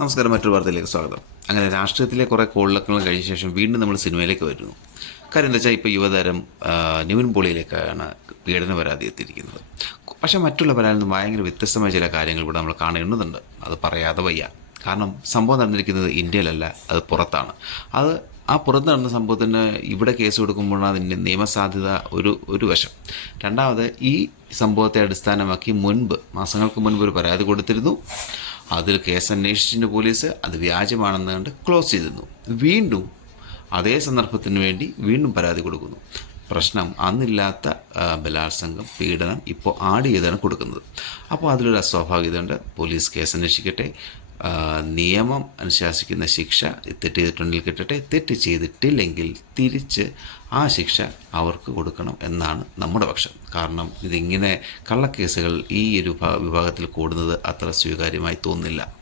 നമസ്കാരം മറ്റൊരു വാർത്തയിലേക്ക് സ്വാഗതം. അങ്ങനെ രാഷ്ട്രീയത്തിലെ കുറേ കോളിളക്കങ്ങൾ കഴിഞ്ഞ ശേഷം വീണ്ടും നമ്മൾ സിനിമയിലേക്ക് വരുന്നു. കാര്യം എന്താ വെച്ചാൽ ഇപ്പോൾ യുവതാരം നിവിൻ പോളിയിലേക്കാണ് പീഡന പരാതി എത്തിയിരിക്കുന്നത്. പക്ഷേ മറ്റുള്ള നിന്നും ഭയങ്കര വ്യത്യസ്തമായ ചില കാര്യങ്ങൾ ഇവിടെ നമ്മൾ കാണേണ്ടതുണ്ട്. അത് പറയാതെ വയ്യ. കാരണം സംഭവം നടന്നിരിക്കുന്നത് ഇന്ത്യയിലല്ല അത് പുറത്താണ്. അത് ആ പുറത്ത് നടന്ന സംഭവത്തിന് ഇവിടെ കേസ് കൊടുക്കുമ്പോഴാണ് അതിന്റെ നിയമസാധ്യത ഒരു ഒരു വശം. രണ്ടാമത് ഈ സംഭവത്തെ അടിസ്ഥാനമാക്കി മുൻപ് മാസങ്ങൾക്ക് മുൻപ് ഒരു പരാതി കൊടുത്തിരുന്നു. അതിൽ കേസ് അന്വേഷിച്ചിട്ട് പോലീസ് അത് വ്യാജമാണെന്ന് കണ്ട് ക്ലോസ് ചെയ്തിരുന്നു. വീണ്ടും അതേ സന്ദർഭത്തിന് വേണ്ടി വീണ്ടും പരാതി കൊടുക്കുന്നു. പ്രശ്നം അന്നില്ലാത്ത ബലാത്സംഗം പീഡനം ഇപ്പോൾ ആഡ് ചെയ്താണ് കൊടുക്കുന്നത്. അപ്പോൾ അതിലൊരു അസ്വാഭാവികതയുണ്ട്. പോലീസ് കേസ് അന്വേഷിക്കട്ടെ. നിയമം അനുശാസിക്കുന്ന ശിക്ഷ തെറ്റ് ചെയ്തിട്ടുണ്ടെങ്കിൽ കിട്ടട്ടെ തെറ്റ് ചെയ്തിട്ടില്ലെങ്കിൽ തിരിച്ച് ആ ശിക്ഷ അവർക്ക് കൊടുക്കണം എന്നാണ് നമ്മുടെ പക്ഷം. കാരണം ഇതിങ്ങനെ കള്ളക്കേസുകൾ ഈ ഒരു വിഭാഗത്തിൽ കൂടുന്നത് അത്ര സ്വീകാര്യമായി തോന്നുന്നില്ല.